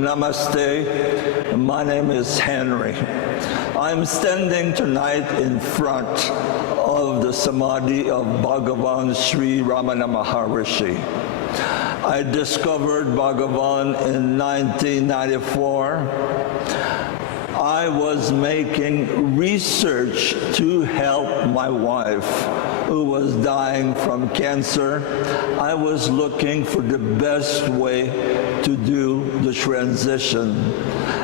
Namaste. My name is Henry. I'm standing tonight in front of the Samadhi of Bhagavan Sri Ramana Maharshi. I discovered Bhagavan in 1994. I was making research to help my wife, who was dying from cancer. I was looking for the best way to do the transition,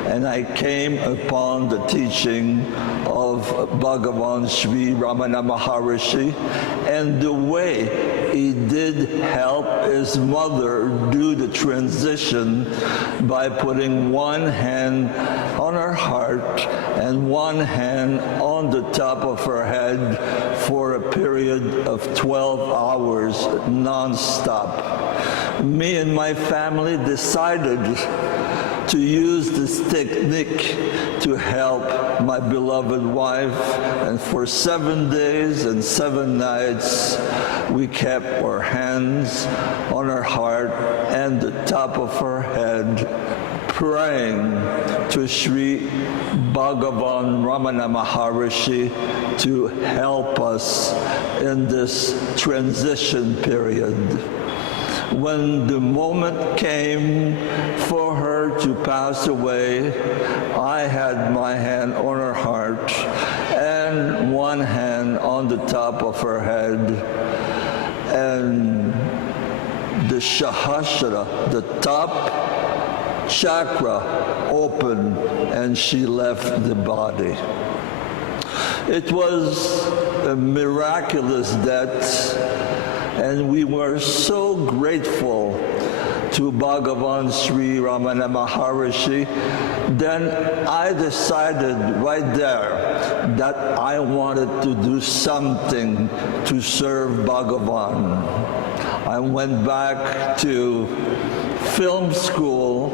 and I came upon the teaching of Bhagavan Sri Ramana Maharshi and the way he did help his mother do the transition by putting one hand on her heart and one hand on the top of her head for a period of 12 hours non-stop. Me and my family decided to use this technique to help my beloved wife, and for 7 days and 7 nights we kept our hands on her heart and the top of her head, praying to Sri Bhagavan Ramana Maharshi to help us in this transition period. When the moment came for her to pass away, I had my hand on her heart and one hand on the top of her head, and the Sahasrara, the top chakra, opened and she left the body. It was a miraculous death, and we were so grateful to Bhagavan Sri Ramana Maharshi. Then I decided right there that I wanted to do something to serve Bhagavan. I went back to film school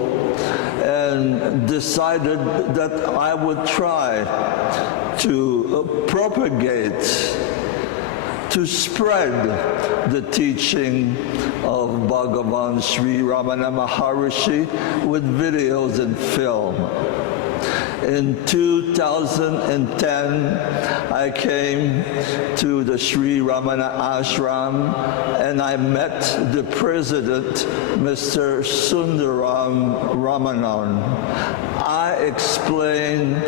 and decided that I would try to propagate, to spread the teaching of Bhagavan Sri Ramana Maharshi with videos and film. In 2010, I came to the Sri Ramana ashram and I met the president, Mr Sundaram Ramanan. I explained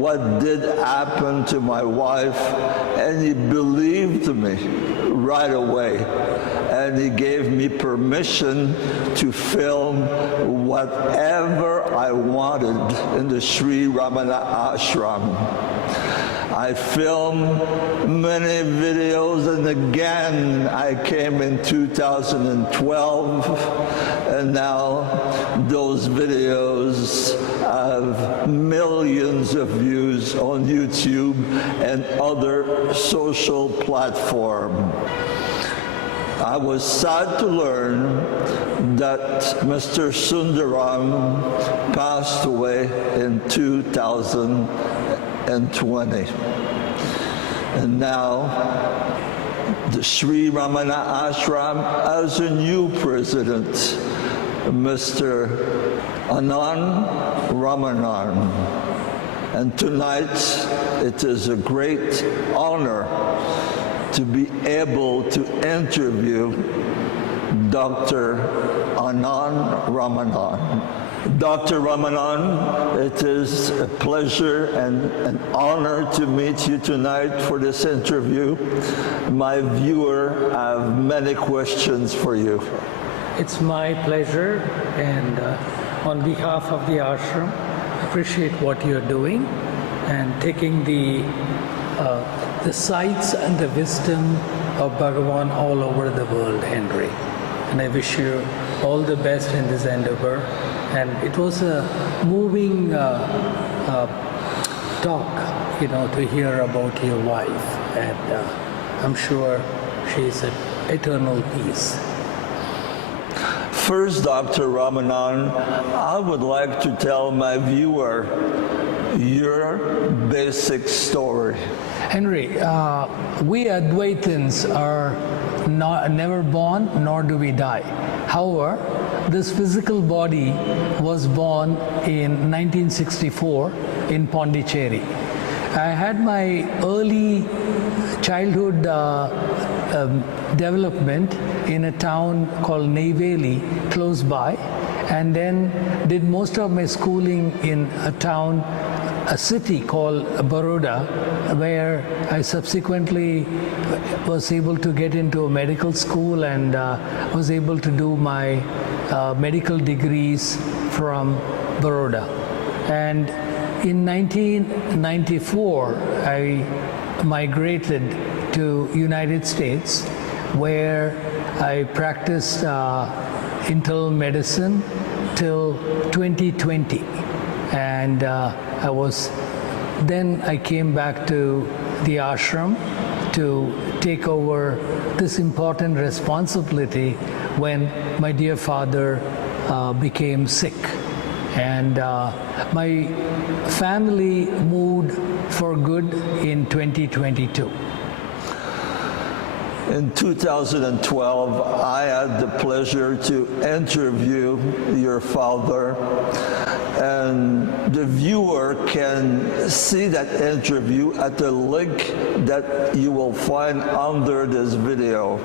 what did happen to my wife, and he believed me right away. And he gave me permission to film whatever I wanted in the Sri Ramana ashram. I filmed many videos, and again I came in 2012, and now those videos have millions of views on YouTube and other social platforms. I was sad to learn that Mr. Sundaram passed away in 2020. And now the Sri Ramana ashram has a new president, Mr. Ramanan. And tonight it is a great honor to be able to interview Dr. Ramanan. Dr. Ramanan, it is a pleasure and an honor to meet you tonight for this interview. My viewer have many questions for you. It's my pleasure, and on behalf of the ashram, I appreciate what you're doing and taking the sights and the wisdom of Bhagavan all over the world, Henry. And I wish you all the best in this endeavor. And it was a moving talk, to hear about your wife. And I'm sure she's at eternal peace. First, Dr. Ramanan, I would like to tell my viewer your basic story. Henry, we Advaitins are never born, nor do we die. However, this physical body was born in 1964 in Pondicherry. I had my early childhood development in a town called Neyveli, close by, and then did most of my schooling in a city called Baroda, where I subsequently was able to get into a medical school and was able to do my medical degrees from Baroda. And in 1994, I migrated to United States, where I practiced internal medicine till 2020. And then I came back to the ashram to take over this important responsibility when my dear father became sick. And my family moved for good in 2022. In 2012, I had the pleasure to interview your father, and the viewer can see that interview at the link that you will find under this video.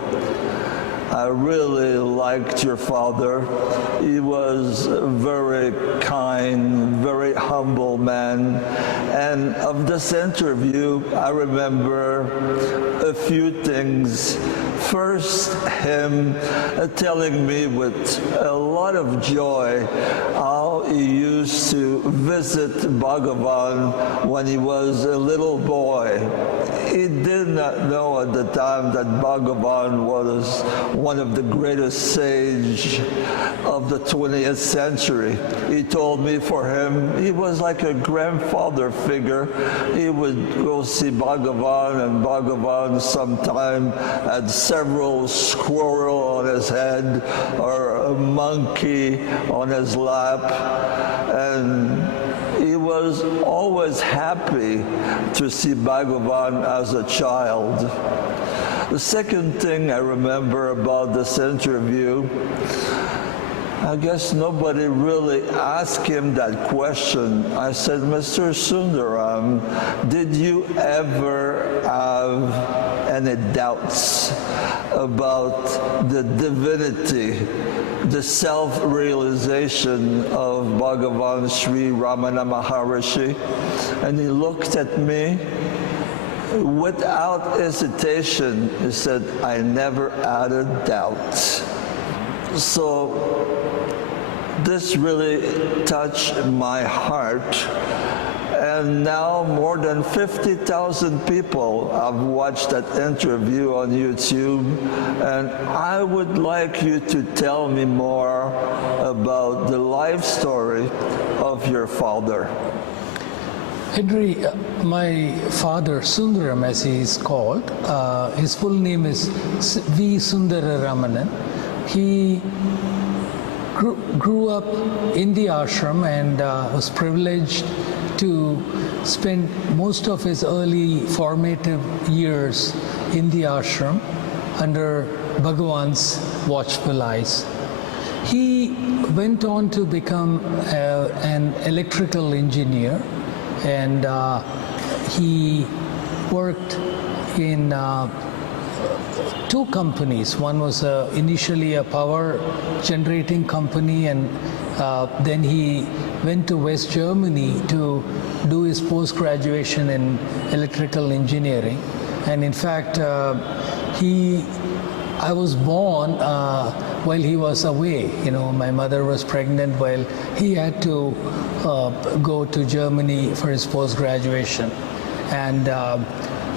I really liked your father. He was a very kind, very humble man. And of this interview, I remember a few things. First, him telling me with a lot of joy how he used to visit Bhagavan when he was a little boy. He did not know at the time that Bhagavan was one of the greatest sages of the 20th century. He told me for him, he was like a grandfather figure. He would go see Bhagavan, and Bhagavan sometime had several squirrels on his head or a monkey on his lap. And he was always happy to see Bhagavan as a child. The second thing I remember about this interview, I guess nobody really asked him that question. I said, Mr. Sundaram, did you ever have any doubts about the divinity, the self-realization of Bhagavan Sri Ramana Maharshi? And he looked at me without hesitation. He said, I never had a doubt. So this really touched my heart. And now more than 50,000 people have watched that interview on YouTube. And I would like you to tell me more about the life story of your father. Henry, my father, Sundaram as he is called, his full name is V. Sundaram Ramanan. He grew up in the ashram and was privileged to spend most of his early formative years in the ashram under Bhagavan's watchful eyes. He went on to become an electrical engineer, and he worked in two companies. One was initially a power generating company, and then he went to West Germany to do his post-graduation in electrical engineering. And in fact, I was born while he was away. You know, my mother was pregnant while he had to go to Germany for his post-graduation. And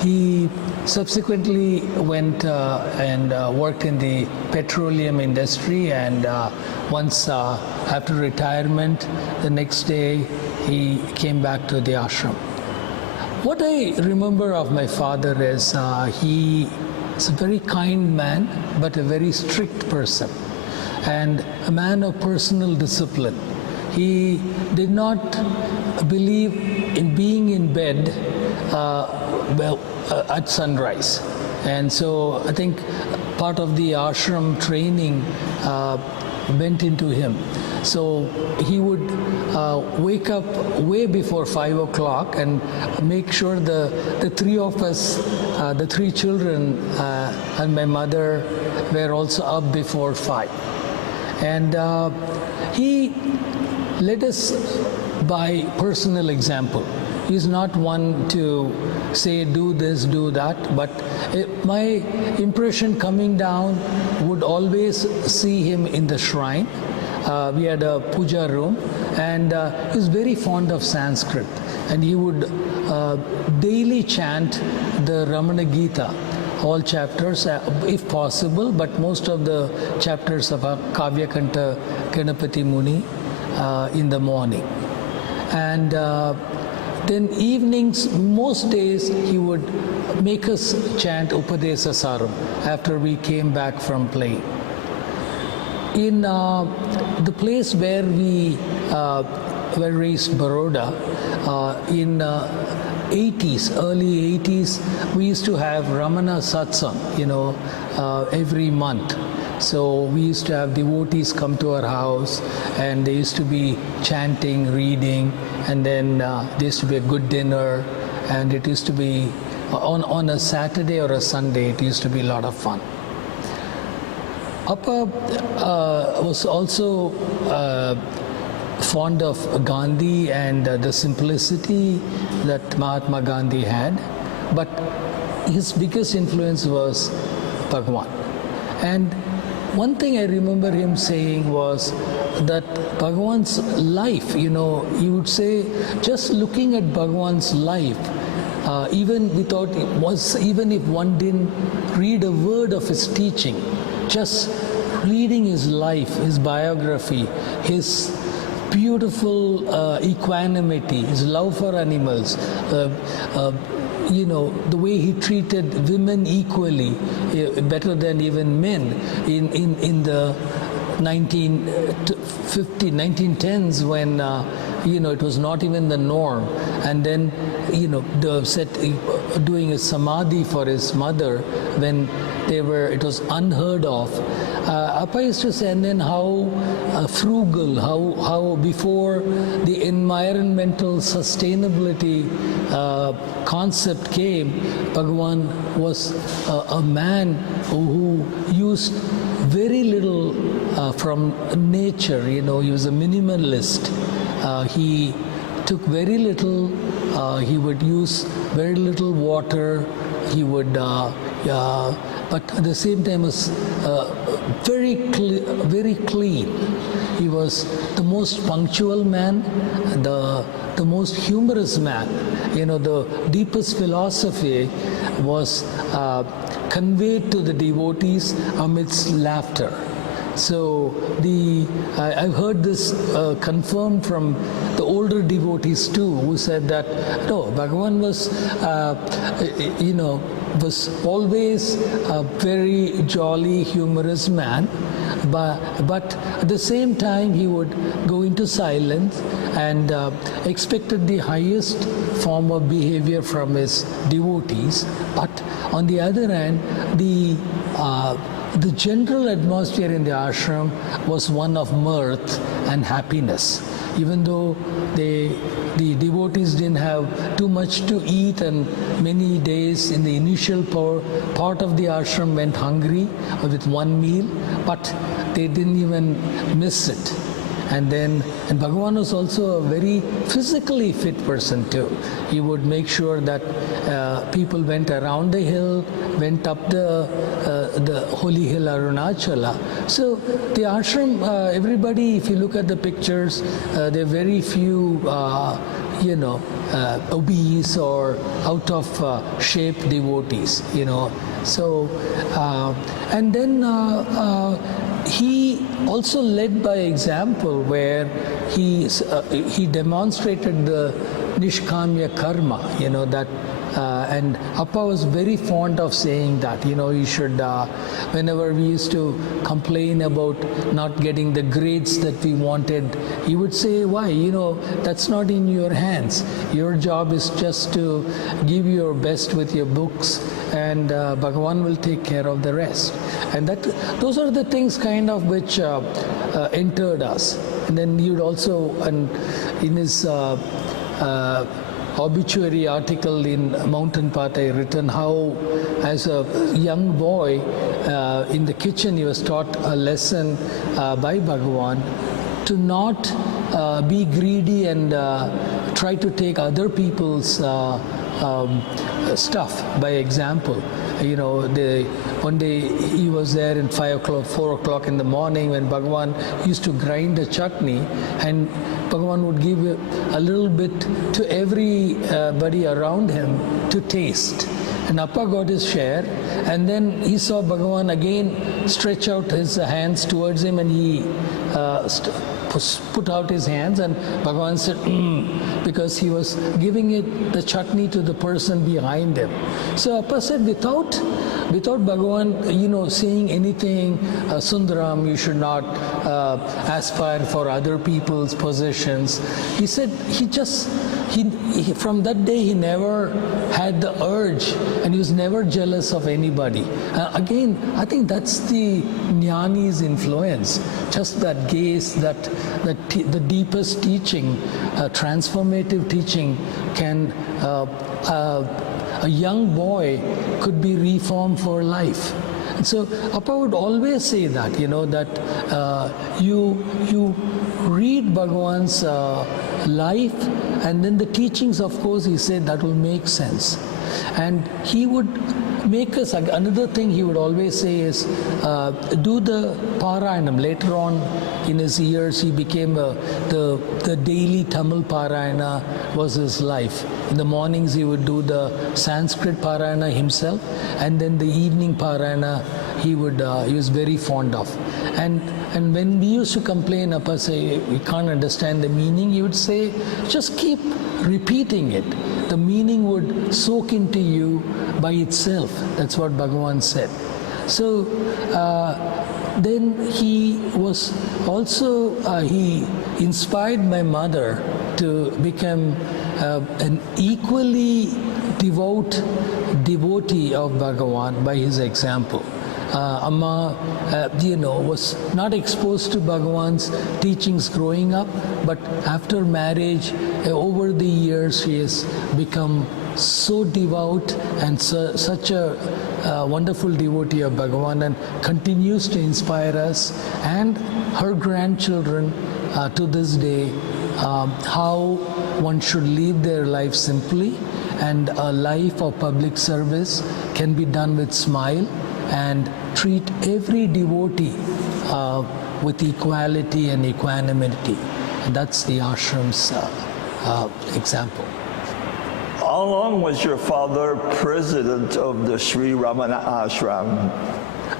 he subsequently went and worked in the petroleum industry, and once after retirement, the next day he came back to the ashram. What I remember of my father is he is a very kind man, but a very strict person, and a man of personal discipline. He did not believe in being in bed at sunrise. And so I think part of the ashram training went into him. So he would wake up way before 5 o'clock and make sure the three of us, the three children and my mother were also up before 5. And he led us by personal example. He's not one to say do this, do that, but my impression coming down would always see him in the shrine. We had a puja room, and he was very fond of Sanskrit, and he would daily chant the Ramana Gita, all chapters if possible, but most of the chapters of Kavya Kanta Ganapati Muni in the morning. And then evenings, most days, he would make us chant Upadesa Saram after we came back from playing. In the place where we were raised, Baroda, in 80s, early 80s, we used to have Ramana Satsang, every month. So we used to have devotees come to our house, and they used to be chanting, reading, and then there used to be a good dinner, and it used to be on a Saturday or a Sunday. It used to be a lot of fun. Appa was also fond of Gandhi and the simplicity that Mahatma Gandhi had, but his biggest influence was Bhagwan. And one thing I remember him saying was that Bhagwan's life, he would say, just looking at Bhagwan's life, even if one didn't read a word of his teaching, just reading his life, his biography, his beautiful equanimity, his love for animals, the way he treated women equally, better than even men in the 1910s when it was not even the norm. And then doing a samadhi for his mother when it was unheard of. Appa used to say, and then how frugal, how before the environmental sustainability concept came, Bhagwan was a man who used very little from nature. He was a minimalist. He took very little. He would use very little water. He would, but at the same time was very clean. He was the most punctual man, the most humorous man. The deepest philosophy was conveyed to the devotees amidst laughter. So I've heard this confirmed from the older devotees too, who said that no, Bhagavan was was always a very jolly, humorous man, but at the same time he would go into silence and expected the highest form of behavior from his devotees. But on the other hand, the general atmosphere in the ashram was one of mirth and happiness. Even though the devotees didn't have too much to eat, and many days in the initial part of the ashram went hungry with one meal, but they didn't even miss it. And Bhagavan was also a very physically fit person too. He would make sure that people went around the hill, went up the holy hill Arunachala. So the ashram, everybody, if you look at the pictures, there are very few, obese or out of shape devotees. So and then. He also led by example, where he demonstrated the nishkamya karma, that And Appa was very fond of saying that, you should, whenever we used to complain about not getting the grades that we wanted, he would say, why? That's not in your hands. Your job is just to give your best with your books, and Bhagavan will take care of the rest. And those are the things kind of which entered us. And then he would also, and in his obituary article in Mountain Path, I written how as a young boy in the kitchen he was taught a lesson by Bhagavan to not be greedy and try to take other people's stuff by example. One day he was there in 5 o'clock, 4 o'clock in the morning when Bhagavan used to grind a chutney, and Bhagavan would give a little bit to everybody around him to taste. And Appa got his share, and then he saw Bhagavan again stretch out his hands towards him, and he put out his hands, and Bhagavan said, because he was giving the chutney to the person behind him. So Appa said, without Bhagavan, saying anything, Sundaram, you should not aspire for other people's possessions. He said, he from that day he never had the urge, and he was never jealous of anybody. Again, I think that's the Jnani's influence, just that gaze, the deepest teaching, transformative teaching can, a young boy could be reformed for life. And so Appa would always say that, that you read Bhagavan's life, and then the teachings, of course, he said that will make sense. And he would make us, another thing he would always say is, do the Parayanam. Later on in his years, he became the daily Tamil Parayana was his life. In the mornings, he would do the Sanskrit Parayana himself, and then the evening Parayana he was very fond of. And when we used to complain, Appa say, we can't understand the meaning, he would say, just keep repeating it. The meaning would soak into you by itself. That's what Bhagavan said. So then he was also, he inspired my mother to become an equally devout devotee of Bhagavan by his example. Amma, was not exposed to Bhagavan's teachings growing up, but after marriage, over the years, she has become so devout and such a wonderful devotee of Bhagavan, and continues to inspire us and her grandchildren to this day, how one should live their life simply, and a life of public service can be done with smile, and treat every devotee with equality and equanimity. And that's the ashram's example. How long was your father president of the Sri Ramana Ashram?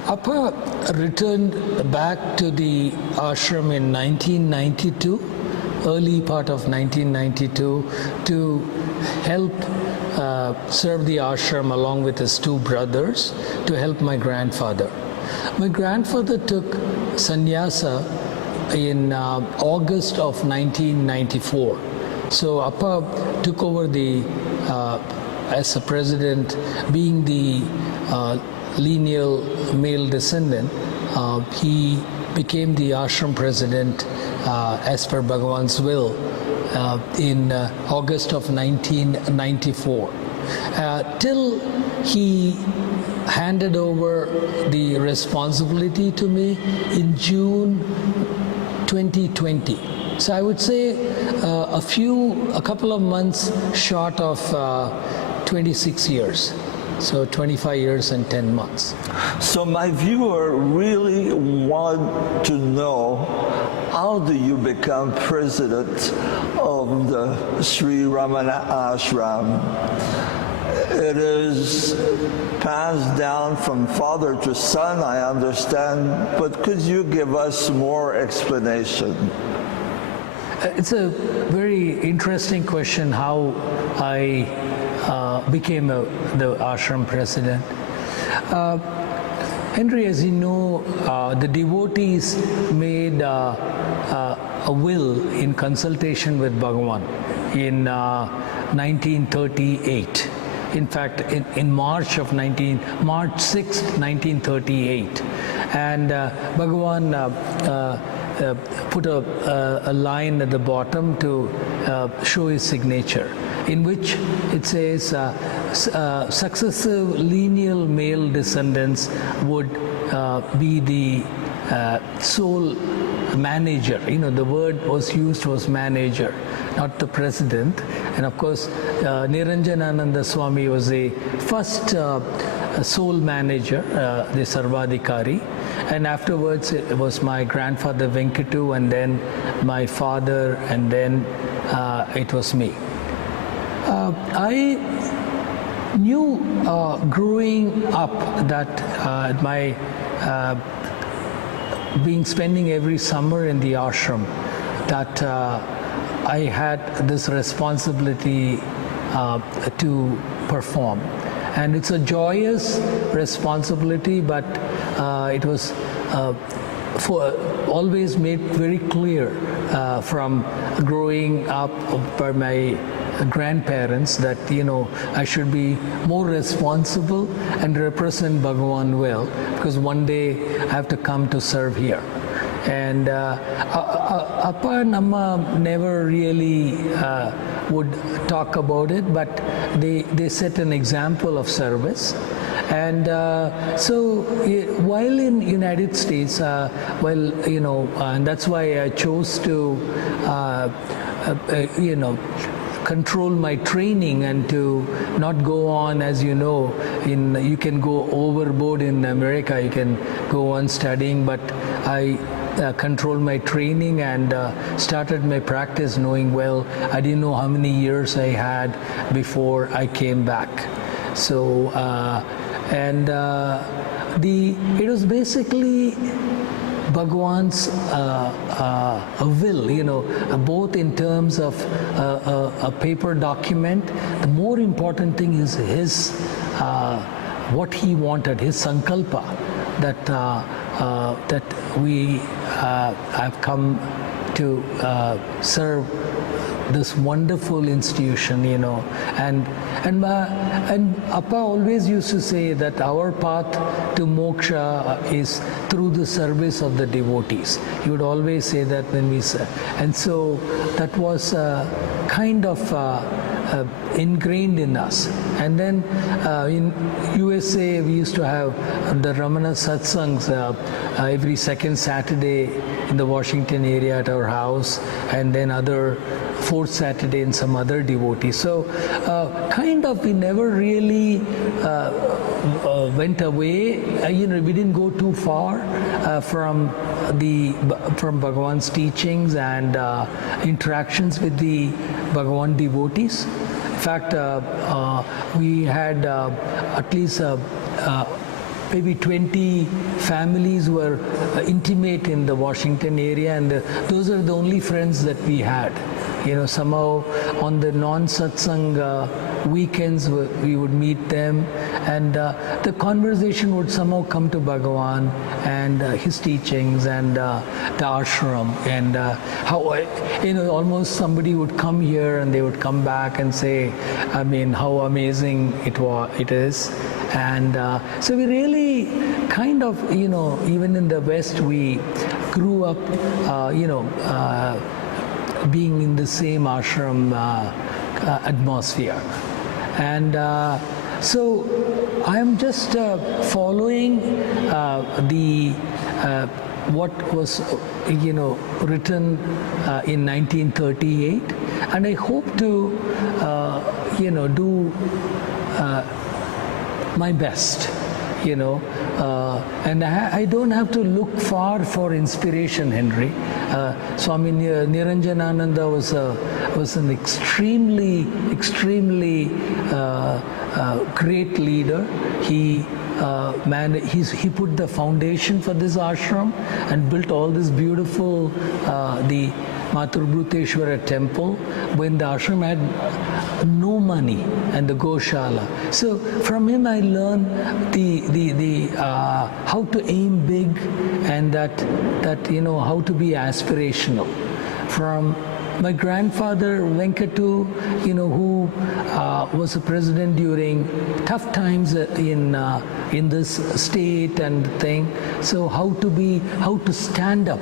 Appa returned back to the ashram in 1992, early part of 1992, to help serve the ashram along with his two brothers, to help my grandfather. My grandfather took sannyasa in August of 1994. So Appa took over as a president, being the lineal male descendant. He became the ashram president as per Bhagavan's will in August of 1994. Till he handed over the responsibility to me in June 2020. So I would say a couple of months short of 26 years. So 25 years and 10 months. So my viewer really want to know, how do you become president of the Sri Ramana Ashram? It is passed down from father to son, I understand, but could you give us more explanation? It's a very interesting question, how I became the ashram president. Henry, as you know, the devotees made a will in consultation with Bhagavan in 1938. In fact, in March 6, 1938. And Bhagavan put a line at the bottom to show his signature, in which it says successive lineal male descendants would be the sole manager. You know, the word was used was manager, not the president. And of course, Niranjanananda Swami was the first sole manager, the Sarvadhikari. And afterwards, it was my grandfather Venkatu, and then my father, and then it was me. I knew growing up that my spending every summer in the ashram, that I had this responsibility to perform. And it's a joyous responsibility, but it was always made very clear from growing up by my grandparents that, you know, I should be more responsible and represent Bhagavan well, because one day I have to come to serve here. And Appa and Amma never really would talk about it, but they set an example of service. And so while in United States, and that's why I chose to, control my training and to not go on, as you know, you can go overboard in America, you can go on studying, but I controlled my training and started my practice knowing, well, I didn't know how many years I had before I came back. So, it was basically Bhagavan's will, both in terms of a paper document. The more important thing is his, what he wanted, his sankalpa, that we have come to serve this wonderful institution, and Appa always used to say that our path to moksha is through the service of the devotees. He would always say that when we say, and so that was kind of ingrained in us. And then in USA we used to have the Ramana satsangs every second Saturday in the Washington area at our house, and then other fourth Saturday in some other devotee. So we never really went away. We didn't go too far from Bhagavan's teachings and interactions with the Bhagavan devotees. In fact, we had at least maybe 20 families were intimate in the Washington area, and those are the only friends that we had. Somehow on the non-satsang weekends we would meet them, and the conversation would somehow come to Bhagavan and his teachings and the ashram, and how almost somebody would come here and they would come back and say, how amazing it is. And so we really kind of, even in the West, we grew up, being in the same ashram atmosphere. And so I am just following what was written in 1938, and I hope to do my best, and I don't have to look far for inspiration, Henry. Swami Niranjanananda was an extremely great leader. He he put the foundation for this ashram and built all this beautiful, the Maturabhuteshwara temple when the ashram had no money and the Goshala. So from him I learned how to aim big and that how to be aspirational. From my grandfather Venkatu, who was a president during tough times in this state and thing. So how to stand up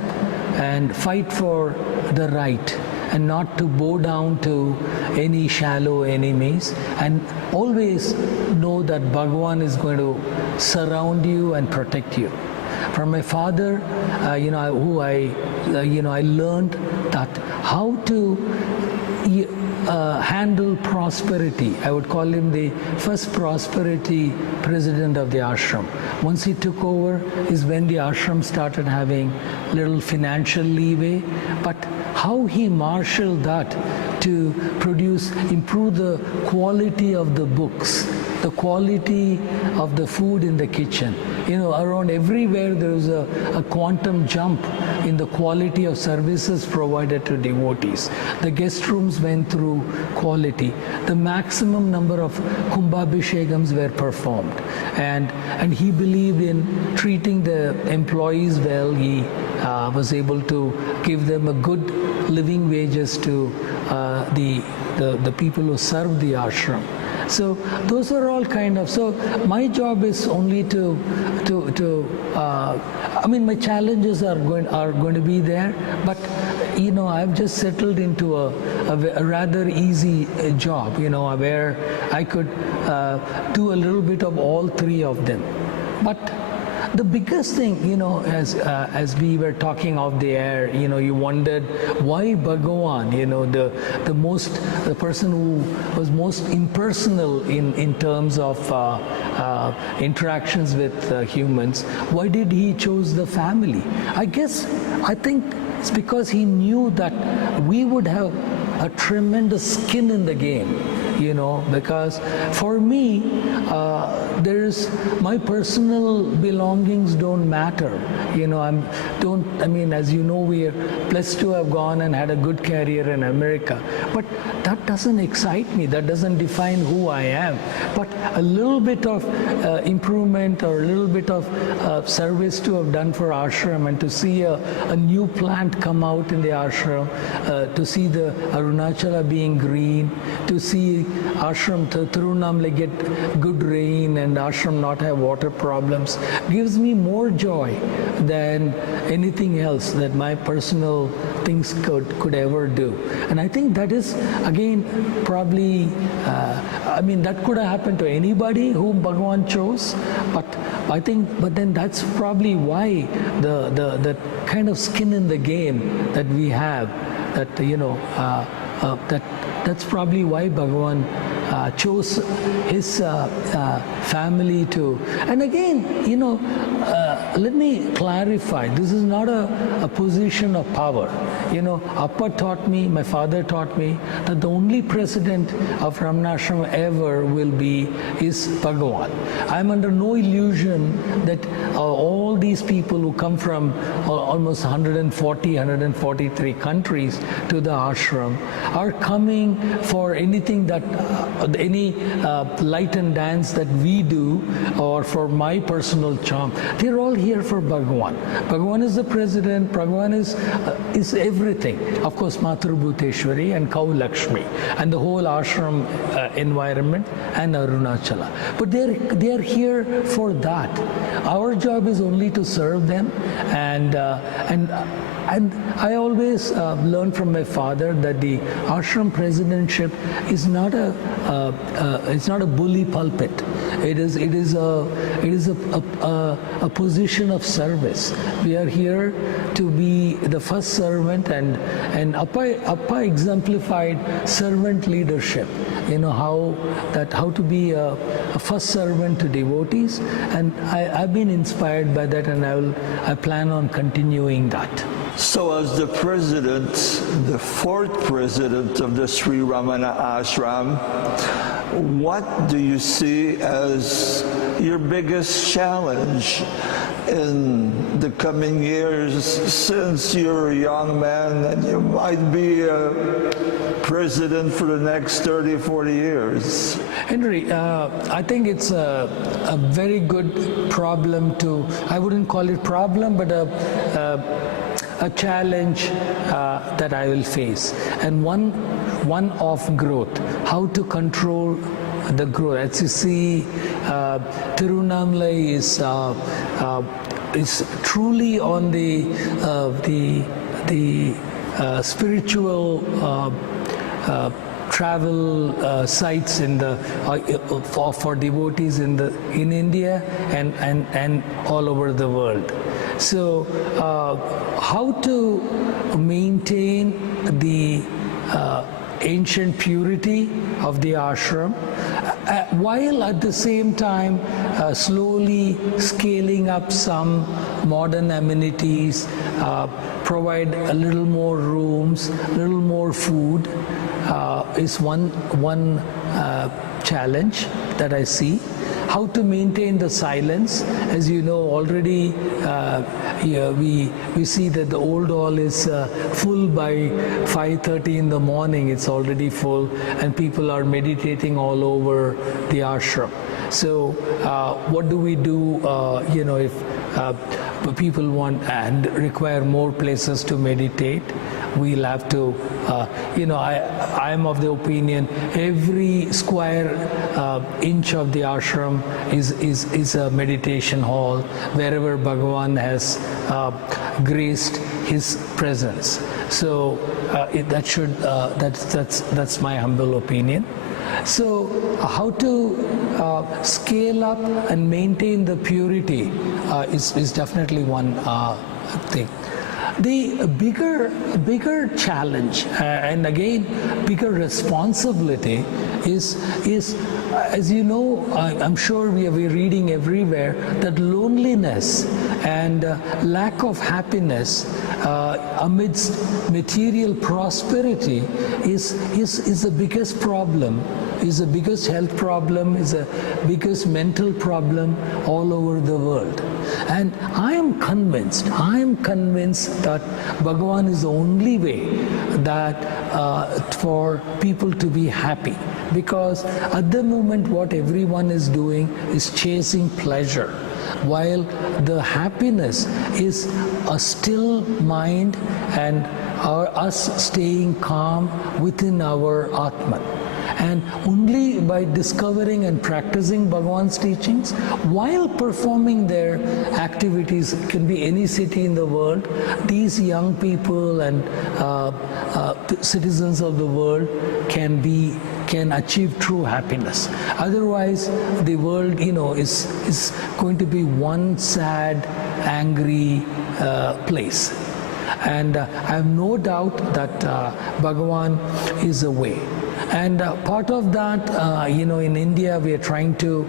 and fight for the right and not to bow down to any shallow enemies, and always know that Bhagavan is going to surround you and protect you. From my father, who I learned that how to handle prosperity. I would call him the first prosperity president of the ashram. Once he took over is when the ashram started having little financial leeway, but how he marshaled that to improve the quality of the books, the quality of the food in the kitchen. Around everywhere there was a quantum jump in the quality of services provided to devotees. The guest rooms went through quality. The maximum number of kumbhabhishekams were performed. And he believed in treating the employees well. He was able to give them a good living wages to the people who served the ashram. So those are all kind of, so my job is only my challenges are going to be there, but I've just settled into a rather easy job, where I could do a little bit of all three of them. But the biggest thing, as we were talking off the air, you wondered why Bhagavan, the person who was most impersonal in terms of interactions with humans, why did he choose the family? I think it's because he knew that we would have a tremendous skin in the game. Because for me, my personal belongings don't matter. As you know, we are blessed to have gone and had a good career in America. But that doesn't excite me. That doesn't define who I am. But a little bit of improvement or a little bit of service to have done for ashram, and to see a new plant come out in the ashram, to see the Arunachala being green, to see ashram Tirunamala get good rain and ashram not have water problems, gives me more joy than anything else that my personal things could ever do. And I think that is, again, probably, that could have happened to anybody whom Bhagavan chose, but then that's probably why the kind of skin in the game that we have, that's probably why Bhagavan chose his family to. And again, let me clarify, this is not a position of power. Appa taught me, my father taught me, that the only president of Ramana Ashram ever is Bhagavan. I'm under no illusion that all these people who come from almost 143 countries to the ashram are coming for anything that any light and dance that we do, or for my personal charm. They're all here for Bhagavan. Bhagavan is the president. Bhagavan is everything. Of course, Maturabhuteshwari and Kau Lakshmi and the whole ashram environment and Arunachala. But they're here for that. Our job is only to serve them, and I always learned from my father that the ashram presidentship is not it's not a bully pulpit. It is a position of service. We are here to be the first servant, and Appa exemplified servant leadership. How to be a first servant to devotees, and I've been inspired by that, and I plan on continuing that. So as the president, the fourth president of the Sri Ramana Ashram, what do you see as your biggest challenge in the coming years, since you're a young man and you might be a president for the next 30, 40 years? Henry, I think it's a very good problem to, I wouldn't call it problem, but a challenge that I will face. And one of growth, how to control the growth. As you see, Tirunamalai is truly on the spiritual travel sites in the for devotees in India and all over the world. So how to maintain the ancient purity of the ashram while at the same time slowly scaling up some modern amenities, provide a little more rooms, a little more food, is one challenge that I see. How to maintain the silence. As you know, already we see that the old hall is full by 5:30 in the morning. It's already full, and people are meditating all over the ashram. So what do we do, if people want and require more places to meditate? We'll have to, I am of the opinion every square inch of the ashram is a meditation hall wherever Bhagavan has graced his presence. So that's my humble opinion. So how to scale up and maintain the purity is definitely one thing. The bigger challenge and again bigger responsibility is as you know, I'm sure we're reading everywhere that loneliness and lack of happiness amidst material prosperity is the biggest problem, is the biggest health problem, is the biggest mental problem all over the world. And I am convinced that Bhagavan is the only way that for people to be happy, because at the moment what everyone is doing is chasing pleasure, while the happiness is a still mind and us staying calm within our Atman. And only by discovering and practicing Bhagavan's teachings while performing their activities, it can be any city in the world, these young people and citizens of the world can achieve true happiness. Otherwise, the world, is going to be one sad, angry place. And I have no doubt that Bhagavan is a way. And part of that, in India, we are trying to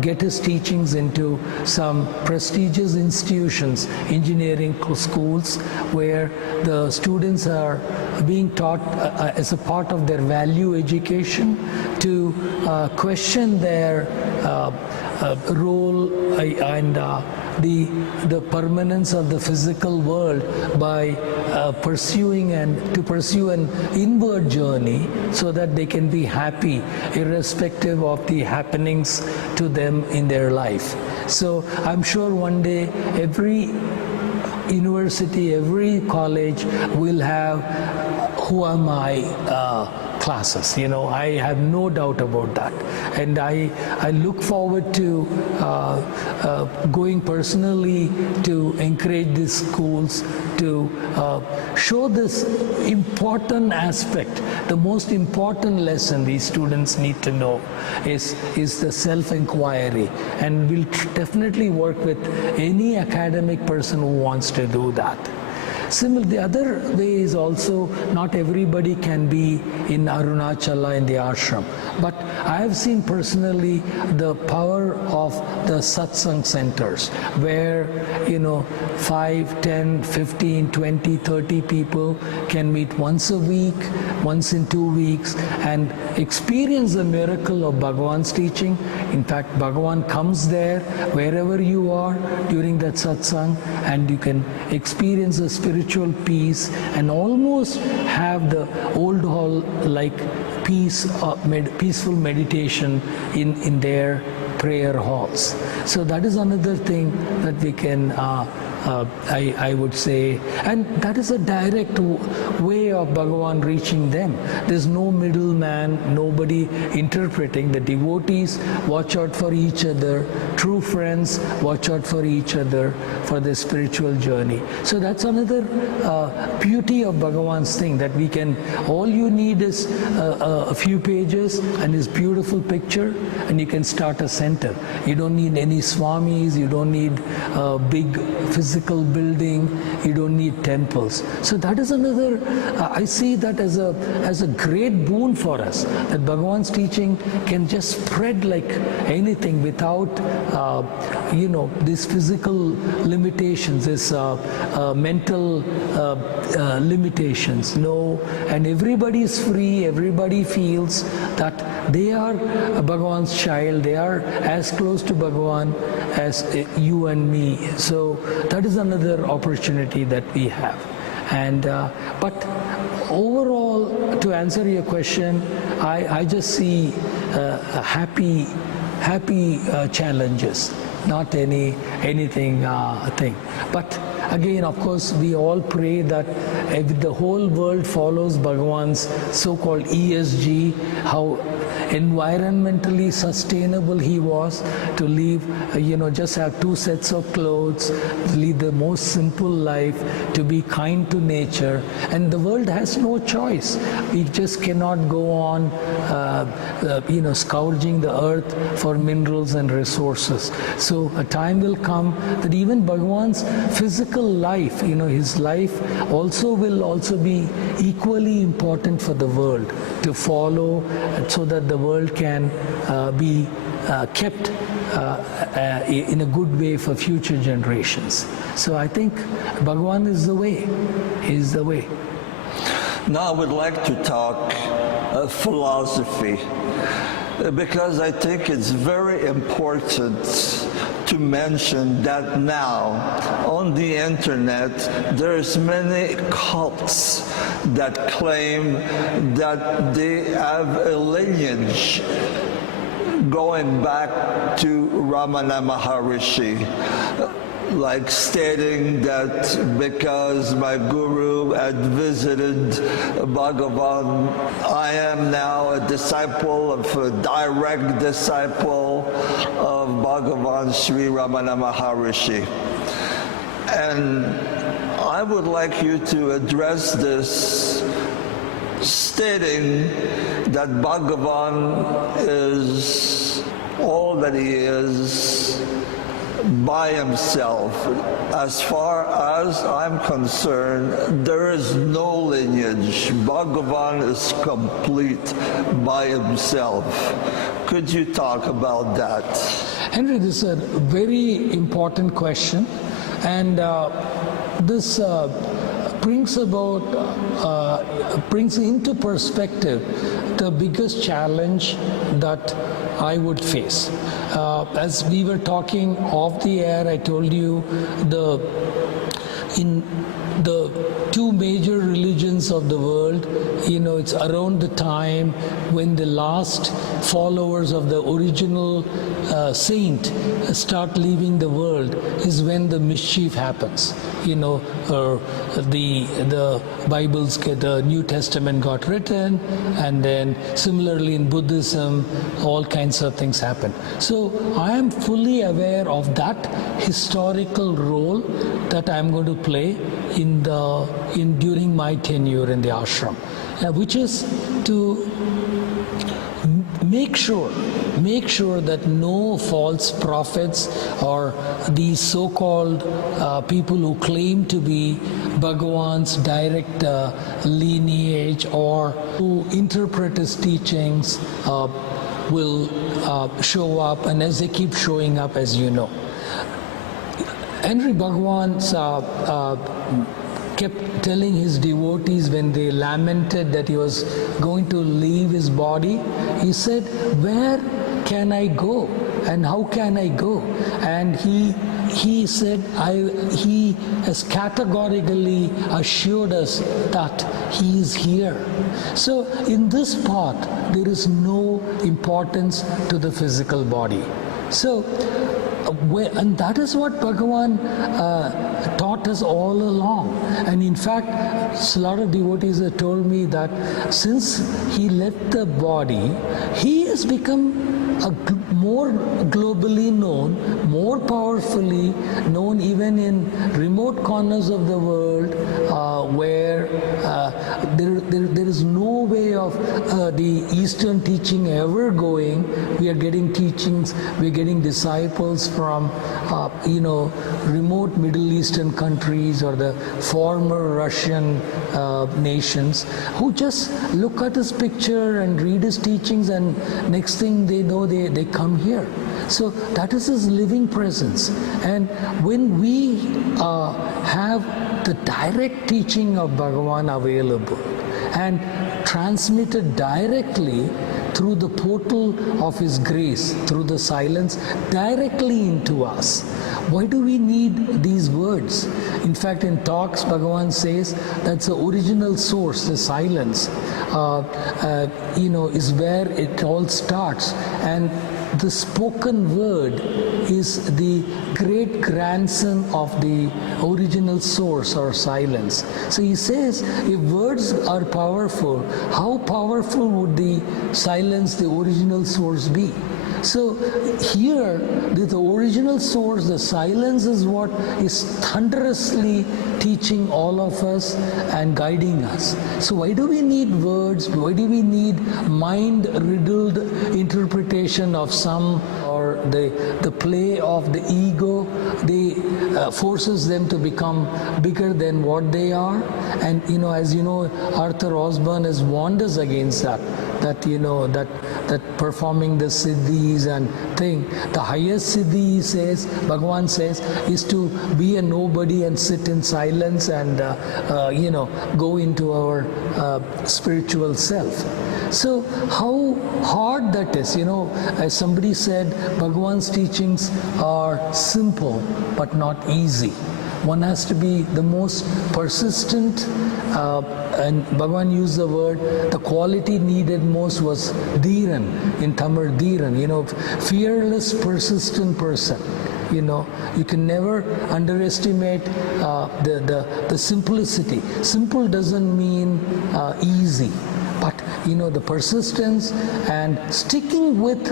get his teachings into some prestigious institutions, engineering schools, where the students are being taught as a part of their value education to question their role and the permanence of the physical world by pursue an inward journey so that they can be happy irrespective of the happenings to them in their life. So I'm sure one day every university, every college will have Who Am I classes. I have no doubt about that. And I look forward to going personally to encourage these schools to show this important aspect. The most important lesson these students need to know is the self-inquiry. And we'll definitely work with any academic person who wants to do that. Similar, the other way is also not everybody can be in Arunachala in the ashram. But I have seen personally the power of the satsang centers where, 5, 10, 15, 20, 30 people can meet once a week, once in 2 weeks, and experience the miracle of Bhagavan's teaching. In fact, Bhagavan comes there wherever you are during that satsang, and you can experience the spiritual peace and almost have the old hall like peaceful meditation in their prayer halls. So that is another thing that we can I would say, and that is a direct way of Bhagavan reaching them. There's no middleman, nobody interpreting. The devotees watch out for each other, true friends watch out for each other for their spiritual journey. So that's another beauty of Bhagavan's thing, that we can, all you need is a few pages and his beautiful picture, and you can start a center. You don't need any swamis, you don't need a big physical building, you don't need temples. So that is another, I see that as a great boon for us, that Bhagavan's teaching can just spread like anything without these physical limitations, this mental limitations. No, and everybody is free, everybody feels that they are Bhagavan's child, they are as close to Bhagavan as you and me. So that is another opportunity that we have. And but overall, to answer your question, I just see happy challenges, not anything thing. But again, of course, we all pray that if the whole world follows Bhagavan's so-called ESG, how environmentally sustainable he was, to live, just have 2 sets of clothes, lead the most simple life, to be kind to nature. And the world has no choice. We just cannot go on, scourging the earth for minerals and resources. So a time will come that even Bhagavan's physical life, his life will also be equally important for the world to follow, so that the world can be kept in a good way for future generations. So I think Bhagavan is the way. He is the way. Now I would like to talk philosophy, because I think it's very important to mention that now on the internet there's many cults that claim that they have a lineage going back to Ramana Maharshi, like stating that because my guru had visited Bhagavan, I am now a disciple of a direct disciple of Bhagavan Sri Ramana Maharshi. And I would like you to address this, stating that Bhagavan is all that he is by himself. As far as I'm concerned, there is no lineage. Bhagavan is complete by himself. Could you talk about that? Henry, this is a very important question, and this brings into perspective the biggest challenge that I would face. As we were talking off the air, I told you in the 2 major religions of the world, it's around the time when the last followers of the original saint start leaving the world, is when the mischief happens. The Bibles the New Testament got written, and then similarly in Buddhism, all kinds of things happen. So I am fully aware of that historical role that I am going to play during my tenure in the ashram, which is to make sure make sure that no false prophets or these so-called people who claim to be Bhagavan's direct lineage or who interpret his teachings will show up, and as they keep showing up, as you know. Henry Bhagavan's kept telling his devotees when they lamented that he was going to leave his body, he said, "Where can I go and how can I go?" And he said, he has categorically assured us that he is here. So in this part, there is no importance to the physical body. So, and that is what Bhagavan taught us all along. And in fact, a lot of devotees have told me that since he left the body, he has become more globally known, more powerfully known even in remote corners of the world where there is no way of the Eastern teaching ever going. We are getting teachings, we are getting disciples from remote Middle Eastern countries or the former Russian nations who just look at his picture and read his teachings, and next thing they know they come here. So that is his living presence. And when we have the direct teaching of Bhagavan available and transmitted directly through the portal of his grace, through the silence, directly into us, why do we need these words? In fact, in talks, Bhagavan says that's the original source, the silence, is where it all starts. And the spoken word is the great grandson of the original source or silence. So he says, if words are powerful, how powerful would the silence, the original source, be? So here, the original source, the silence, is what is thunderously teaching all of us and guiding us. So why do we need words? Why do we need mind-riddled interpretation of some, or the play of the ego? They forces them to become bigger than what they are. And as you know, Arthur Osborne has warned us against that performing the siddhis and thing. The highest siddhi, he says, Bhagavan says, is to be a nobody and sit in silence and go into our spiritual self. So how hard that is. As somebody said, Bhagavan's teachings are simple but not easy. One has to be the most persistent, and Bhagavan used the word, the quality needed most was dhiran, in Tamil dhiran, fearless, persistent person. You can never underestimate the simplicity. Simple doesn't mean easy. But the persistence and sticking with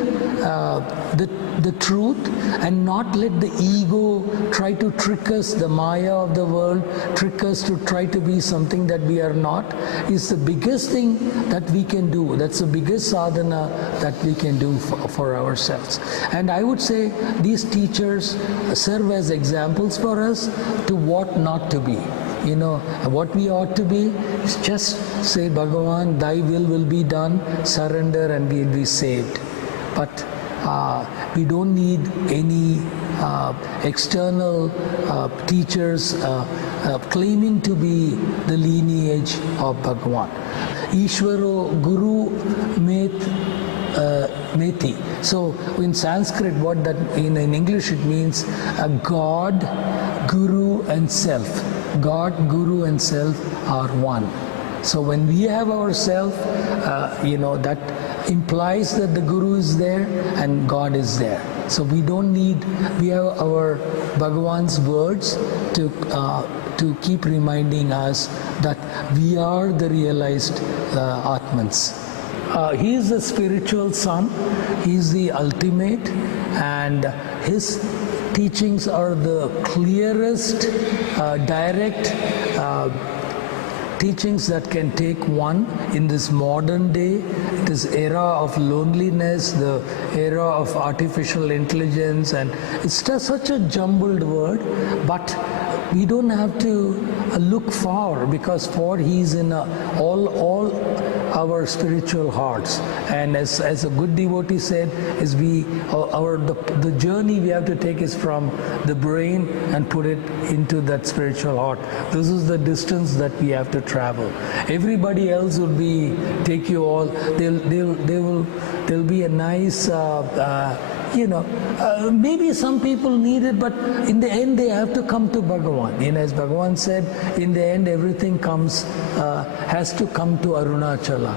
the truth and not let the ego try to trick us, the maya of the world, trick us to try to be something that we are not, is the biggest thing that we can do. That's the biggest sadhana that we can do for ourselves. And I would say these teachers serve as examples for us to what not to be. What we ought to be is just say, Bhagavan, thy will be done, surrender and we will be saved. But we don't need any external teachers claiming to be the lineage of Bhagavan. Ishvaro Guru Meti. So in Sanskrit, what that in English it means God, Guru and Self. God, Guru and Self are one. So when we have ourself, that implies that the Guru is there and God is there. So we don't need, we have our Bhagavan's words to keep reminding us that we are the realized Atmans. He is the spiritual son, he is the ultimate, and his teachings are the clearest, direct teachings that can take one in this modern day, this era of loneliness, the era of artificial intelligence, and it's just such a jumbled word, but we don't have to look far, because for He's in all our spiritual hearts. And as a good devotee said, is the journey we have to take is from the brain and put it into that spiritual heart. This is the distance that we have to travel. Everybody else will take you all. There'll be a nice. Maybe some people need it, but in the end they have to come to Bhagavan. As Bhagavan said, in the end everything has to come to Arunachala,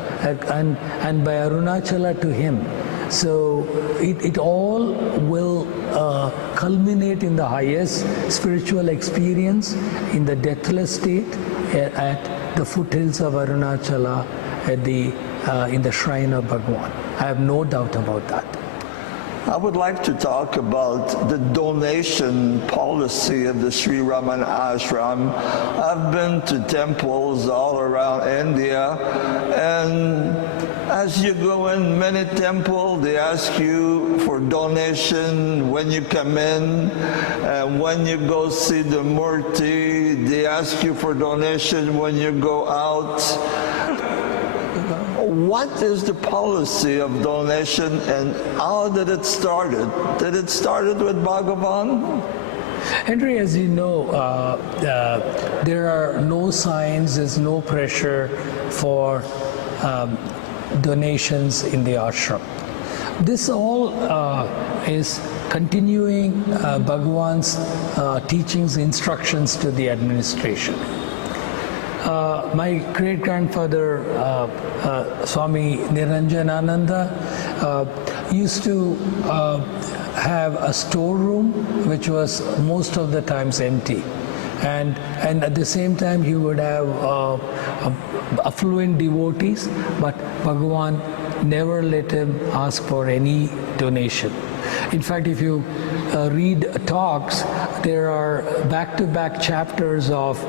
and by Arunachala to Him. So it all will culminate in the highest spiritual experience, in the deathless state, at the foothills of Arunachala, in the shrine of Bhagavan. I have no doubt about that. I would like to talk about the donation policy of the Sri Ramana Ashram. I've been to temples all around India, and as you go in many temples, they ask you for donation when you come in, and when you go see the Murti, they ask you for donation when you go out. What is the policy of donation, and how did it start? Did it start with Bhagavan? Henry, as you know, there are no signs, there's no pressure for donations in the ashram. This all is continuing Bhagavan's teachings, instructions to the administration. My great-grandfather, Swami Niranjanananda, used to have a storeroom which was most of the times empty. And at the same time he would have affluent devotees, but Bhagavan never let him ask for any donation. In fact, if you read talks, there are back-to-back chapters of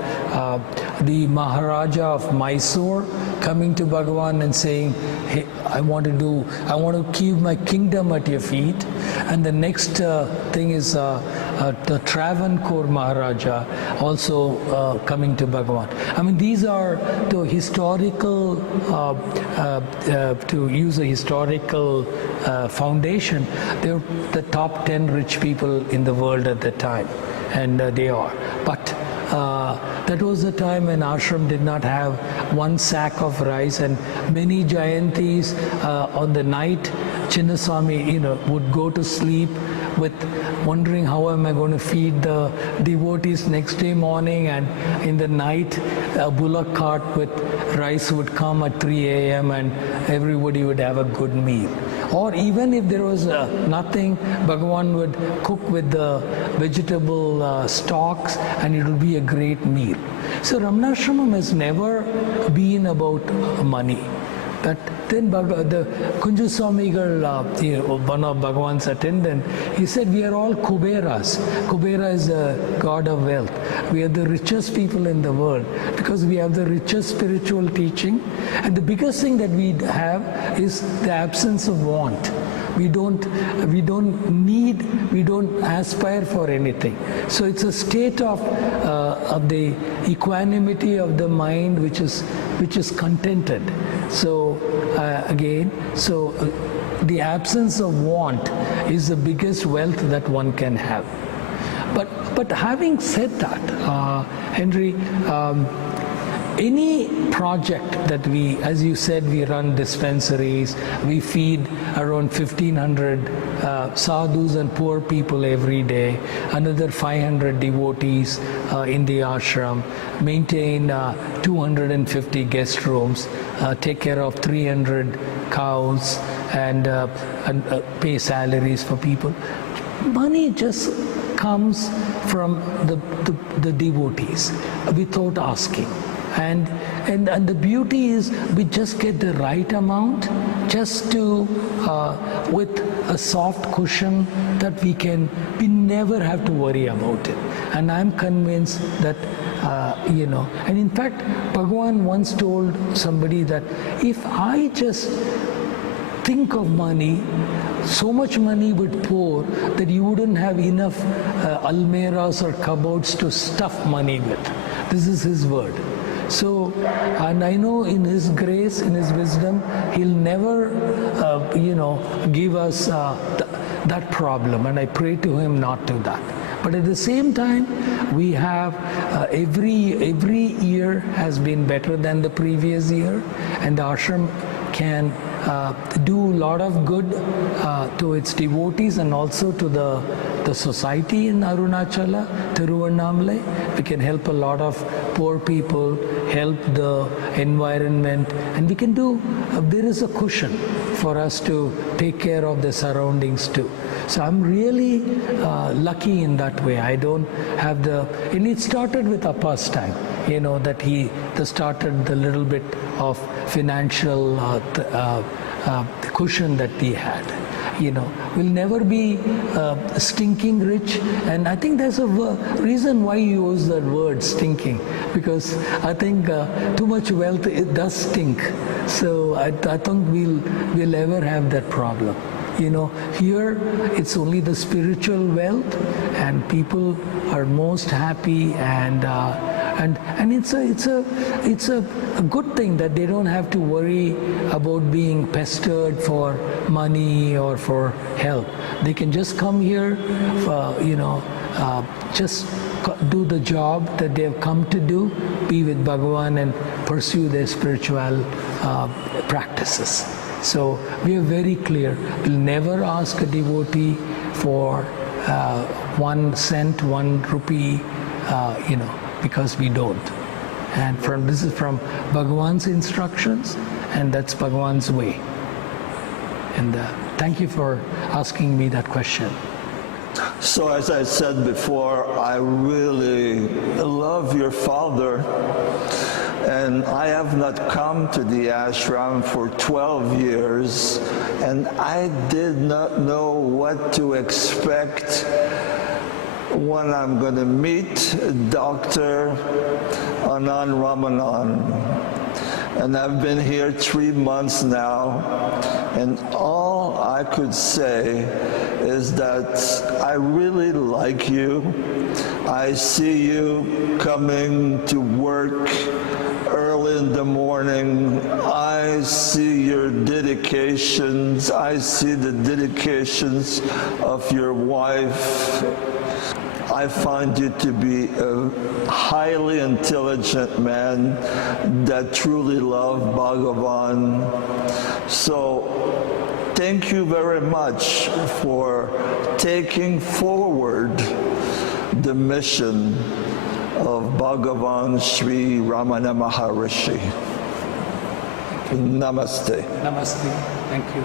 the Maharaja of Mysore coming to Bhagavan and saying, "Hey, I want to keep my kingdom at your feet." And the next thing is the Travancore Maharaja also coming to Bhagavan. I mean, these are the historical, to use a historical foundation, they're the top 10 rich people in the world at the time, and they are. But that was the time when ashram did not have one sack of rice, and many Jayantis on the night, Chinnaswamy, would go to sleep with wondering, how am I going to feed the devotees next day morning? And in the night, a bullock cart with rice would come at 3 a.m. and everybody would have a good meal. Or even if there was nothing, Bhagavan would cook with the vegetable stocks, and it would be a great meal. So Ramanashramam has never been about money. But then the Kunju Swamigal, one of Bhagavan's attendant, he said, we are all Kuberas. Kubera is the god of wealth. We are the richest people in the world because we have the richest spiritual teaching. And the biggest thing that we have is the absence of want. We don't aspire for anything. So it's a state of the equanimity of the mind which is contented. So the absence of want is the biggest wealth that one can have. But having said that, Henry, any project that we, as you said, we run dispensaries, we feed around 1,500 sadhus and poor people every day, another 500 devotees in the ashram, maintain 250 guest rooms, take care of 300 cows, and pay salaries for people. Money just comes from the devotees without asking. And the beauty is we just get the right amount, just to with a soft cushion that we never have to worry about it. And I'm convinced that, and in fact, Bhagavan once told somebody that if I just think of money, so much money would pour that you wouldn't have enough almeras or cupboards to stuff money with. This is his word. So, and I know in his grace, in his wisdom, he'll never, give us that problem. And I pray to him not to that. But at the same time, we have every year has been better than the previous year, and the ashram can do a lot of good to its devotees and also to the society in Arunachala, Tiruvannamalai. We can help a lot of poor people, help the environment, and we can do, there is a cushion for us to take care of the surroundings too. So I'm really lucky in that way. I don't have and it started with Appa's time, that he started the little bit of financial cushion that he had. We'll never be stinking rich, and I think there's a reason why you use that word stinking, because I think too much wealth, it does stink. So I think we'll ever have that problem. Here it's only the spiritual wealth, and people are most happy, and it's a good thing that they don't have to worry about being pestered for money or for help. They can just come here, just do the job that they have come to do, be with Bhagavan and pursue their spiritual practices. So we are very clear. We'll never ask a devotee for 1 cent, 1 rupee, because we don't. And this is from Bhagavan's instructions, and that's Bhagavan's way. And thank you for asking me that question. So as I said before, I really love your father, and I have not come to the ashram for 12 years, and I did not know what to expect when I'm going to meet Dr. Ramanan. And I've been here 3 months now, and all I could say is that I really like you. I see you coming to work early in the morning. I see your dedications. I see the dedications of your wife. I find you to be a highly intelligent man that truly loves Bhagavan. So thank you very much for taking forward the mission of Bhagavan Sri Ramana Maharshi. Namaste. Namaste. Thank you.